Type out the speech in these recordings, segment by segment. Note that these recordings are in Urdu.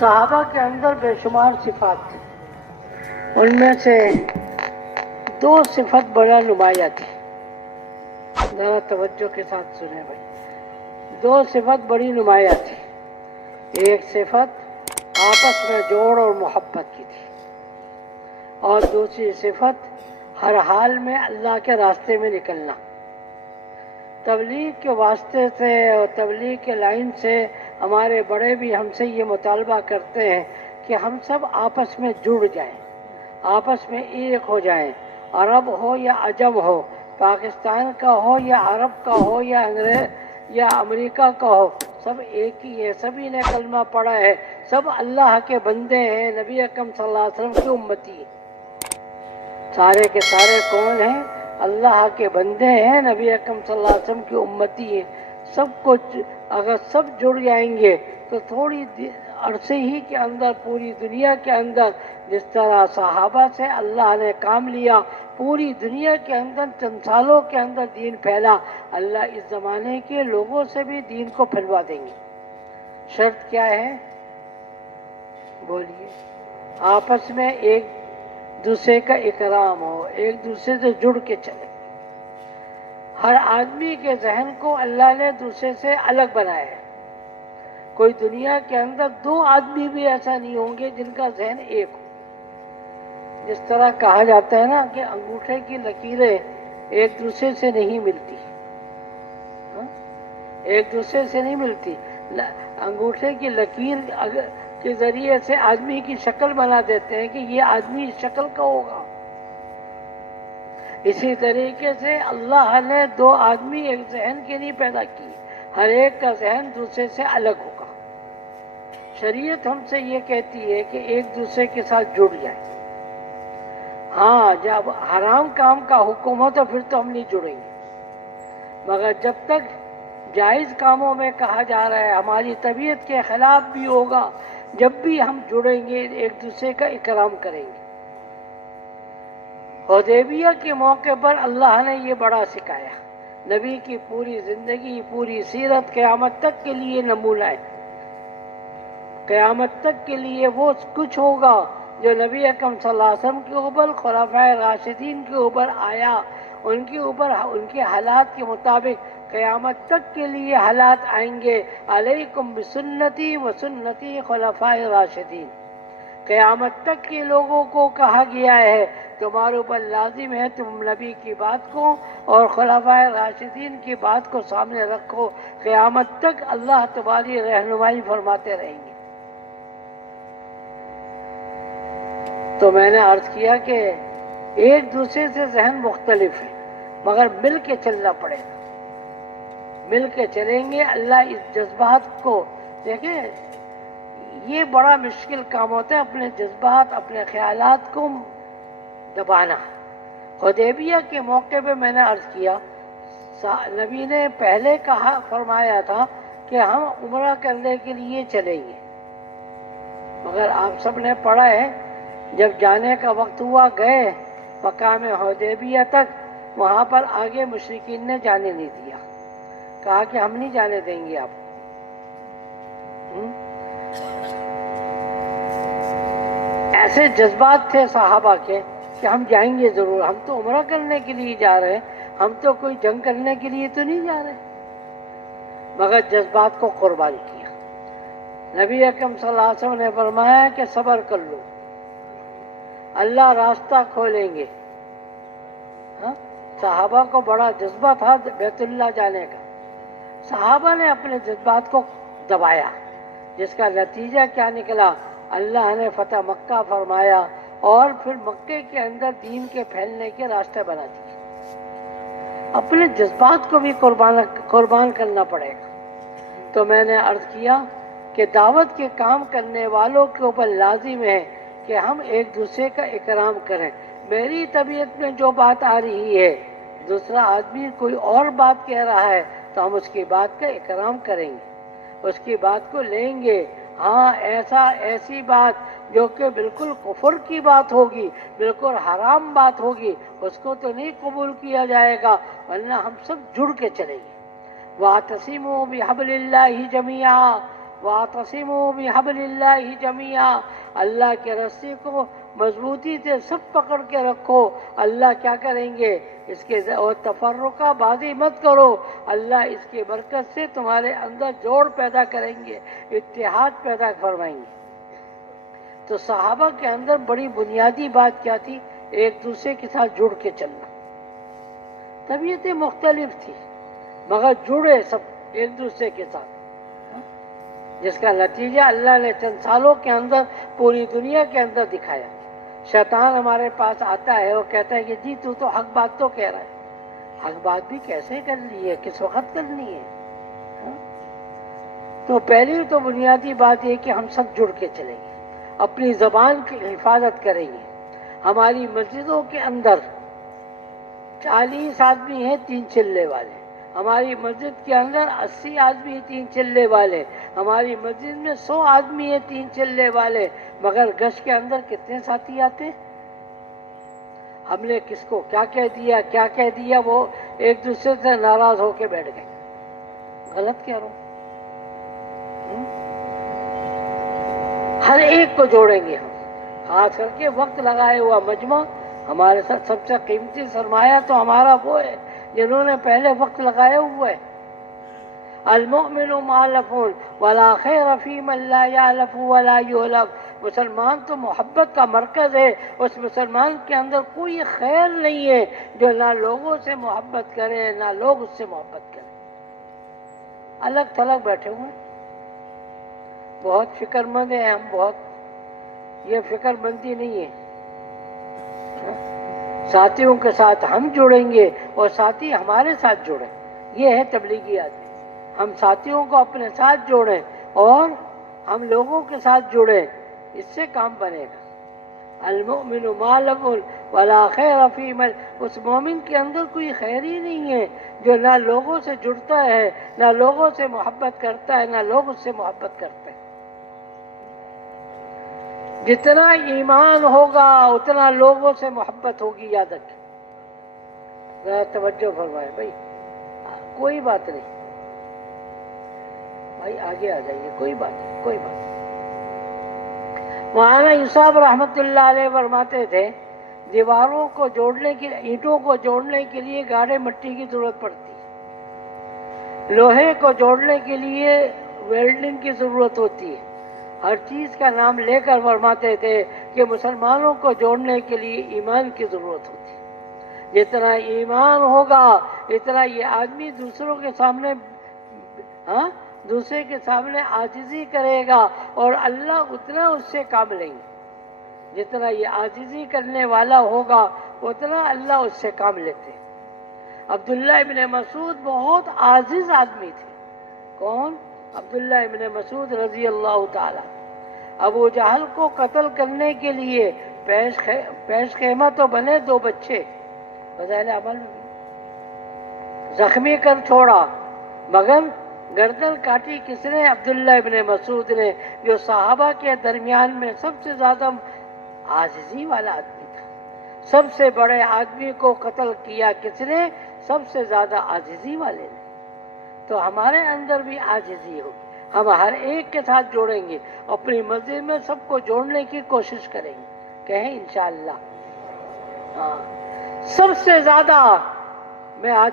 صحابہ کے اندر بے شمار صفات تھی، ان میں سے دو صفت بڑا نمایاں تھی. ذرا توجہ کے ساتھ سنیں بھائی. دو صفت بڑی نمایاں تھی. ایک صفت آپس میں جوڑ اور محبت کی تھی، اور دوسری صفت ہر حال میں اللہ کے راستے میں نکلنا. تبلیغ کے واسطے سے اور تبلیغ کے لائن سے ہمارے بڑے بھی ہم سے یہ مطالبہ کرتے ہیں کہ ہم سب آپس میں جڑ جائیں، آپس میں ایک ہو جائیں. عرب ہو یا عجم ہو، پاکستان کا ہو یا عرب کا ہو یا انگریز یا امریکہ کا ہو، سب ایک ہی ہے. سبھی نے کلمہ پڑھا ہے، سب اللہ کے بندے ہیں، نبی اکرم صلی اللہ علیہ وسلم کی امتی ہیں. سارے کے سارے کون ہیں؟ اللہ کے بندے ہیں، نبی اکرم صلی اللہ علیہ وسلم کی امتی ہیں. سب کچھ اگر سب جڑ جائیں گے تو تھوڑی عرصے ہی کے اندر پوری دنیا کے اندر جس طرح صحابہ سے اللہ نے کام لیا، پوری دنیا کے اندر چند سالوں کے اندر دین پھیلا. اللہ اس زمانے کے لوگوں سے بھی دین کو پھیلوا دیں گے. شرط کیا ہے؟ بولیے. آپس میں ایک دوسرے کا اکرام ہو، ایک دوسرے سے جڑ کے چلے. ہر آدمی کے ذہن کو اللہ نے دوسرے سے الگ بنایا ہے. کوئی دنیا کے اندر دو آدمی بھی ایسا نہیں ہوں گے جن کا ذہن ایک ہو. جس طرح کہا جاتا ہے نا کہ انگوٹھے کی لکیریں ایک دوسرے سے نہیں ملتی، ایک دوسرے سے نہیں ملتی. انگوٹھے کی لکیر کے ذریعے سے آدمی کی شکل بنا دیتے ہیں کہ یہ آدمی اس شکل کا ہوگا. اسی طریقے سے اللہ نے دو آدمی ایک ذہن کے نہیں پیدا کی، ہر ایک کا ذہن دوسرے سے الگ ہوگا. شریعت ہم سے یہ کہتی ہے کہ ایک دوسرے کے ساتھ جڑ جائیں. ہاں جب حرام کام کا حکم ہو تو پھر تو ہم نہیں جڑیں گے، مگر جب تک جائز کاموں میں کہا جا رہا ہے، ہماری طبیعت کے خلاف بھی ہوگا، جب بھی ہم جڑیں گے ایک دوسرے کا اکرام کریں گے. حدیبیہ کے موقع پر اللہ نے یہ بڑا سکھایا. نبی کی پوری زندگی، پوری سیرت قیامت تک کے لیے نمونہ ہے. قیامت تک کے لیے وہ کچھ ہوگا جو نبی اکرم صلی اللہ علیہ وسلم کے اوپر، خلفائے راشدین کے اوپر آیا، ان کے اوپر ان کے حالات کے مطابق قیامت تک کے لیے حالات آئیں گے. علیکم بسنتی و سنتی خلفائے راشدین. قیامت تک کے لوگوں کو کہا گیا ہے تمہارے اوپر لازم ہے تم نبی کی بات کو اور خلفائے راشدین کی بات کو سامنے رکھو. قیامت تک اللہ تمہاری رہنمائی فرماتے رہیں گے. تو میں نے عرض کیا کہ ایک دوسرے سے ذہن مختلف ہے، مگر مل کے چلنا پڑے گا. مل کے چلیں گے. اللہ اس جذبات کو دیکھیں، یہ بڑا مشکل کام ہوتا ہے اپنے جذبات، اپنے خیالات کو دبانا. حدیبیہ کے موقع پہ میں نے عرض کیا، نبی نے پہلے فرمایا تھا کہ ہم عمرہ کرنے کے لیے چلیں گے، مگر آپ سب نے پڑھا ہے جب جانے کا وقت ہوا گئے مقام حدیبیہ تک، وہاں پر آگے مشرکین نے جانے نہیں دیا، کہا کہ ہم نہیں جانے دیں گے آپ. ایسے جذبات تھے صحابہ کے کہ ہم جائیں گے ضرور، ہم تو عمرہ کرنے کے لیے جا رہے ہیں، ہم تو کوئی جنگ کرنے کے لیے تو نہیں جا رہے. مگر جذبات کو قربان کیا. نبی اکرم صلی اللہ علیہ وسلم نے فرمایا کہ صبر کر لو، اللہ راستہ کھولیں گے. صحابہ کو بڑا جذبہ تھا بیت اللہ جانے کا. صحابہ نے اپنے جذبات کو دبایا، جس کا نتیجہ کیا نکلا؟ اللہ نے فتح مکہ فرمایا اور پھر مکے کے اندر دین کے پھیلنے کے راستے بنا دیے. اپنے جذبات کو بھی قربان کرنا پڑے گا. تو میں نے عرض کیا کہ دعوت کے کام کرنے والوں کے اوپر لازم ہے کہ ہم ایک دوسرے کا اکرام کریں. میری طبیعت میں جو بات آ رہی ہے، دوسرا آدمی کوئی اور بات کہہ رہا ہے تو ہم اس کی بات کا اکرام کریں گے، اس کی بات کو لیں گے. ہاں ایسی بات جو کہ بالکل کفر کی بات ہوگی، بالکل حرام بات ہوگی، اس کو تو نہیں قبول کیا جائے گا، ورنہ ہم سب جڑ کے چلیں گے. وَاعْتَصِمُوا بِحَبْلِ اللَّهِ جَمِيعًا. واعتصموا بحبل اللہ جمیعا، اللہ کے رسی کو مضبوطی سے سب پکڑ کے رکھو، اللہ کیا کریں گے اس کے، اور تفرقہ بازی مت کرو، اللہ اس کی برکت سے تمہارے اندر جوڑ پیدا کریں گے، اتحاد پیدا فرمائیں گے۔ تو صحابہ کے اندر بڑی بنیادی بات کیا تھی؟ ایک دوسرے کے ساتھ جڑ کے چلنا۔ طبیعتیں مختلف تھی مگر جڑے سب ایک دوسرے کے ساتھ، جس کا نتیجہ اللہ نے چند سالوں کے اندر پوری دنیا کے اندر دکھایا۔ شیطان ہمارے پاس آتا ہے اور کہتا ہے کہ جی تو حق بات تو کہہ رہا ہے، حق بات بھی کیسے کرنی ہے، کس وقت کرنی ہے؟ تو پہلی تو بنیادی بات یہ کہ ہم سب جڑ کے چلیں گے، اپنی زبان کی حفاظت کریں گے۔ ہماری مسجدوں کے اندر 40 آدمی ہیں 3 چلے والے، ہماری مسجد کے اندر 80 آدمی ہیں 3 چلے والے، ہماری مسجد میں 100 آدمی ہیں 3 چلے والے، مگر گشت کے اندر کتنے ساتھی آتے؟ ہم نے کس کو کیا کہہ دیا وہ ایک دوسرے سے ناراض ہو کے بیٹھ گئے۔ غلط کہہ رہا ہوں؟ ہر ایک کو جوڑیں گے ہم، خاص کر کے وقت لگائے ہوا مجمع ہمارے ساتھ سب سے قیمتی سرمایہ تو ہمارا وہ ہے جنہوں نے پہلے وقت لگایا ہوا ہے۔ المؤمن مؤلف ولا خیر فی من لا یألف ولا یؤلف، مسلمان تو محبت کا مرکز ہے، اس مسلمان کے اندر کوئی خیر نہیں ہے جو نہ لوگوں سے محبت کرے نہ لوگ اس سے محبت کریں۔ الگ تھلگ بیٹھے ہوئے ہیں، بہت فکر مند ہیں ہم، بہت، یہ فکر مندی نہیں ہے۔ ساتھیوں کے ساتھ ہم جڑیں گے اور ساتھی ہمارے ساتھ جڑیں، یہ ہے تبلیغی آدمی۔ ہم ساتھیوں کو اپنے ساتھ جوڑیں اور ہم لوگوں کے ساتھ جڑیں، اس سے کام بنے گا۔ المؤمن مؤلف ولا خیر فی من، اس مومن کے اندر کوئی خیر ہی نہیں ہے جو نہ لوگوں سے جڑتا ہے نہ لوگوں سے محبت کرتا ہے نہ لوگ اس سے محبت کرتے ہیں۔ جتنا ایمان ہوگا اتنا لوگوں سے محبت ہوگی، یاد رکھیں۔ ذرا توجہ فرمائے بھائی، کوئی بات نہیں بھائی، آگے آ جائیے، کوئی بات نہیں، کوئی بات نہیں۔ مولانا یوسف رحمت اللہ علیہ فرماتے تھے دیواروں کو جوڑنے کے، اینٹوں کو جوڑنے کے لیے گاڑے مٹی کی ضرورت پڑتی ہے، لوہے کو جوڑنے کے لیے ویلڈنگ کی ضرورت ہوتی ہے۔ ہر چیز کا نام لے کر فرماتے تھے کہ مسلمانوں کو جوڑنے کے لیے ایمان کی ضرورت ہوتی ہے۔ جتنا ایمان ہوگا اتنا یہ آدمی دوسروں کے سامنے دوسرے کے سامنے عاجزی کرے گا اور اللہ اتنا اس سے کام لیں گے۔ جتنا یہ عاجزی کرنے والا ہوگا اتنا اللہ اس سے کام لیتے۔ عبداللہ ابن مسعود بہت عاجز آدمی تھے۔ کون؟ عبداللہ ابن مسعود رضی اللہ تعالی۔ ابو جہل کو قتل کرنے کے لیے پیش خیمہ تو بنے 2 بچے، فضائل عمل میں زخمی کر چھوڑا، مگر گردن کاٹی کس نے؟ عبداللہ ابن مسعود نے، جو صحابہ کے درمیان میں سب سے زیادہ عاجزی والا آدمی تھا۔ سب سے بڑے آدمی کو قتل کیا کس نے؟ سب سے زیادہ عاجزی والے نے۔ تو ہمارے اندر بھی عاجزی ہوگی، ہم ہر ایک کے ساتھ جوڑیں گے، اپنی مسجد میں سب کو جوڑنے کی کوشش کریں گے، کہیں انشاءاللہ۔ سب سے زیادہ میں آج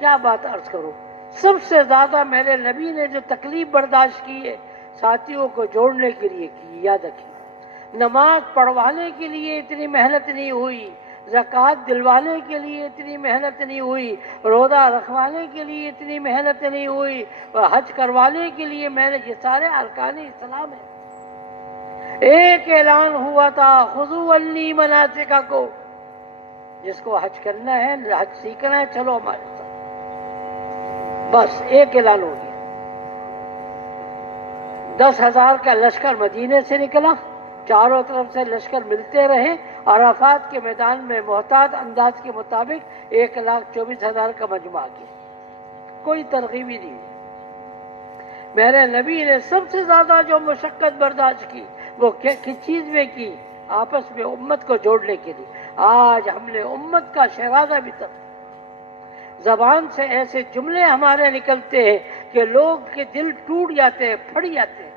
کیا بات عرض کروں، سب سے زیادہ میرے نبی نے جو تکلیف برداشت کی ہے ساتھیوں کو جوڑنے کے لیے کی، یاد رکھیں۔ نماز پڑھوانے کے لیے اتنی محنت نہیں ہوئی، زکوٰۃ دلوانے کے لیے اتنی محنت نہیں ہوئی، روزہ رکھوانے کے لیے اتنی محنت نہیں ہوئی، اور حج کروانے کے لیے محنت، یہ سارے ارکان اسلام ہیں۔ ایک اعلان ہوا تھا، خذوا عنی مناسککم، جس کو حج کرنا ہے، حج سیکھنا ہے، چلو ہمارے ساتھ، بس ایک اعلان ہو گیا۔ 10,000 کا لشکر مدینے سے نکلا، چاروں طرف سے لشکر ملتے رہے، عرفات کے میدان میں محتاط انداز کے مطابق 1,24,000 کا مجمع کیا، کوئی ترغیب ہی نہیں۔ میرے نبی نے سب سے زیادہ جو مشقت برداشت کی وہ کس چیز میں کی؟ آپس میں امت کو جوڑنے کے لیے۔ آج ہم نے امت کا شیرازہ بھی تک زبان سے ایسے جملے ہمارے نکلتے ہیں کہ لوگ کے دل ٹوٹ جاتے ہیں، پھٹ جاتے ہیں۔